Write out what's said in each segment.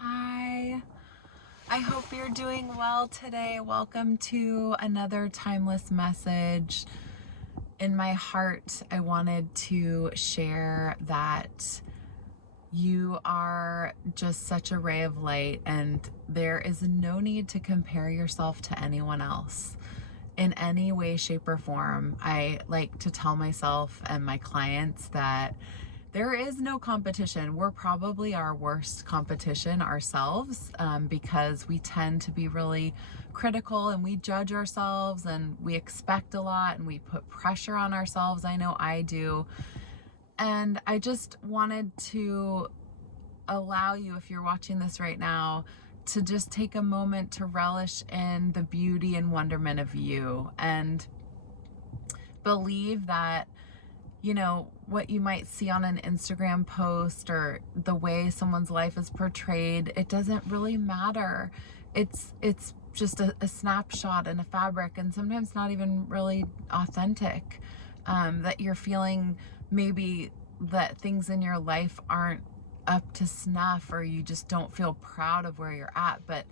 Hi, I hope you're doing well today. Welcome to another timeless message. In my heart, I wanted to share that you are just such a ray of light, and there is no need to compare yourself to anyone else in any way, shape, or form. I like to tell myself and my clients that there is no competition. We're probably our worst competition ourselves, because we tend to be really critical and we judge ourselves and we expect a lot and we put pressure on ourselves. I know I do. And I just wanted to allow you, if you're watching this right now, to just take a moment to relish in the beauty and wonderment of you and believe that, you know, what you might see on an Instagram post or the way someone's life is portrayed, it doesn't really matter. It's just a snapshot in a fabric, and sometimes not even really authentic. That you're feeling maybe that things in your life aren't up to snuff, or you just don't feel proud of where you're at, but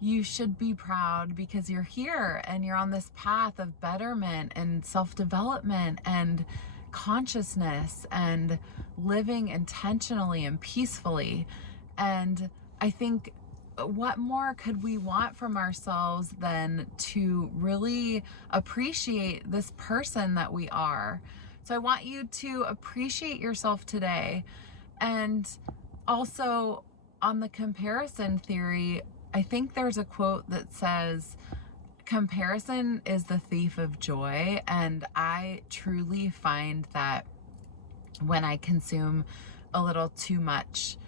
you should be proud because you're here and you're on this path of betterment and self-development and consciousness and living intentionally and peacefully. And I think, what more could we want from ourselves than to really appreciate this person that we are? So I want you to appreciate yourself today. And also, on the comparison theory, I think there's a quote that says, comparison is the thief of joy. And I truly find that when I consume a little too much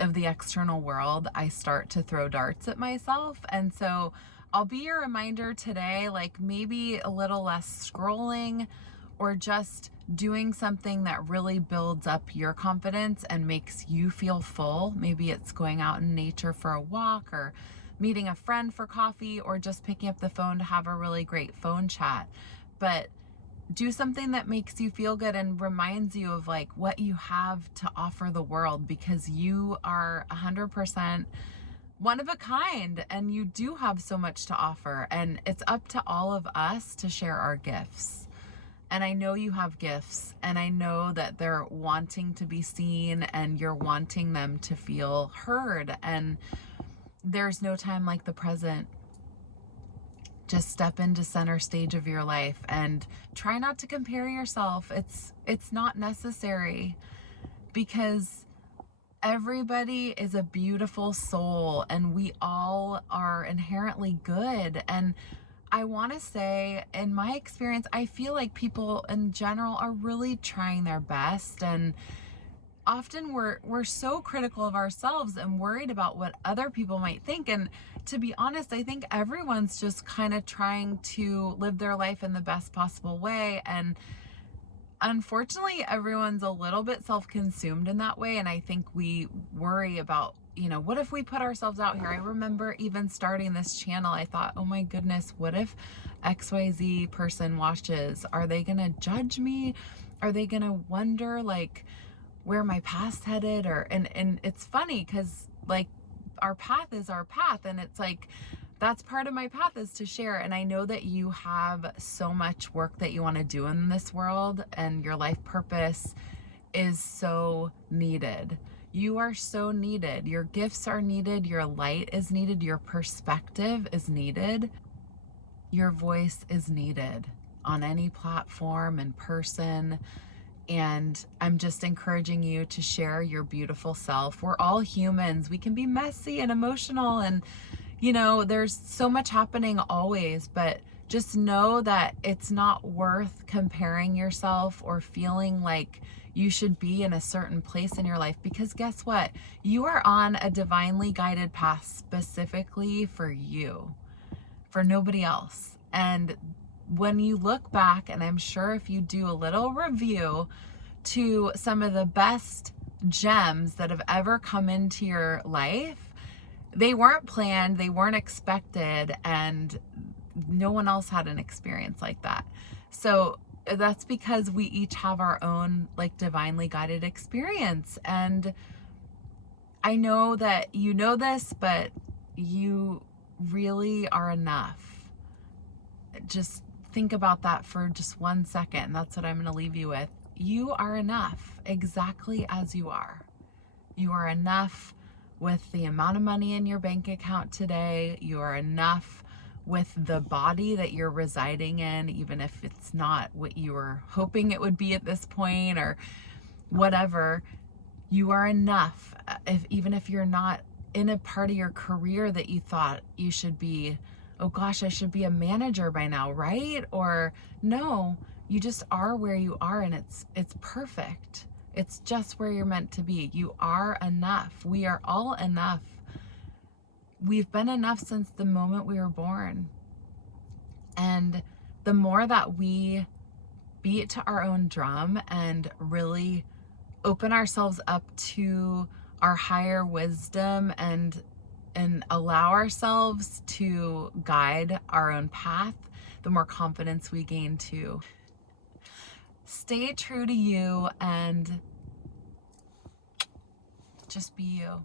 of the external world, I start to throw darts at myself. And so I'll be your reminder today, like maybe a little less scrolling, or just doing something that really builds up your confidence and makes you feel full. Maybe it's going out in nature for a walk, or meeting a friend for coffee, or just picking up the phone to have a really great phone chat. But do something that makes you feel good and reminds you of like what you have to offer the world, because you are 100% one of a kind and you do have so much to offer, and it's up to all of us to share our gifts. And I know you have gifts, and I know that they're wanting to be seen and you're wanting them to feel heard. And there's no time like the present. Just step into center stage of your life and try not to compare yourself. It's not necessary, because everybody is a beautiful soul and we all are inherently good. And I want to say, in my experience, I feel like people in general are really trying their best, and often we're so critical of ourselves and worried about what other people might think. And to be honest, I think everyone's just kind of trying to live their life in the best possible way. And unfortunately, everyone's a little bit self-consumed in that way. And I think we worry about, you know, what if we put ourselves out here? I remember even starting this channel, I thought, oh my goodness, what if XYZ person watches? Are they gonna judge me? Are they gonna wonder like where my path's headed? Or and it's funny because like our path is our path, and it's like that's part of my path is to share. And I know that you have so much work that you want to do in this world, and your life purpose is so needed. You are so needed. Your gifts are needed. Your light is needed. Your perspective is needed. Your voice is needed on any platform and person. And I'm just encouraging you to share your beautiful self. We're all humans. We can be messy and emotional, and you know, there's so much happening always, but just know that it's not worth comparing yourself or feeling like you should be in a certain place in your life, because guess what? You are on a divinely guided path specifically for you, for nobody else. And when you look back, and I'm sure if you do a little review to some of the best gems that have ever come into your life, they weren't planned, they weren't expected, and no one else had an experience like that. So that's because we each have our own like divinely guided experience. And I know that you know this, but you really are enough. Just think about that for just 1 second, and that's what I'm going to leave you with. You are enough exactly as you are. You are enough with the amount of money in your bank account today. You are enough with the body that you're residing in, even if it's not what you were hoping it would be at this point or whatever. You are enough. Even if you're not in a part of your career that you thought you should be, oh gosh, I should be a manager by now, right? Or no, you just are where you are, and it's perfect. It's just where you're meant to be. You are enough. We are all enough. We've been enough since the moment we were born. And the more that we beat to our own drum and really open ourselves up to our higher wisdom and allow ourselves to guide our own path, the more confidence we gain too. Stay true to you and just be you.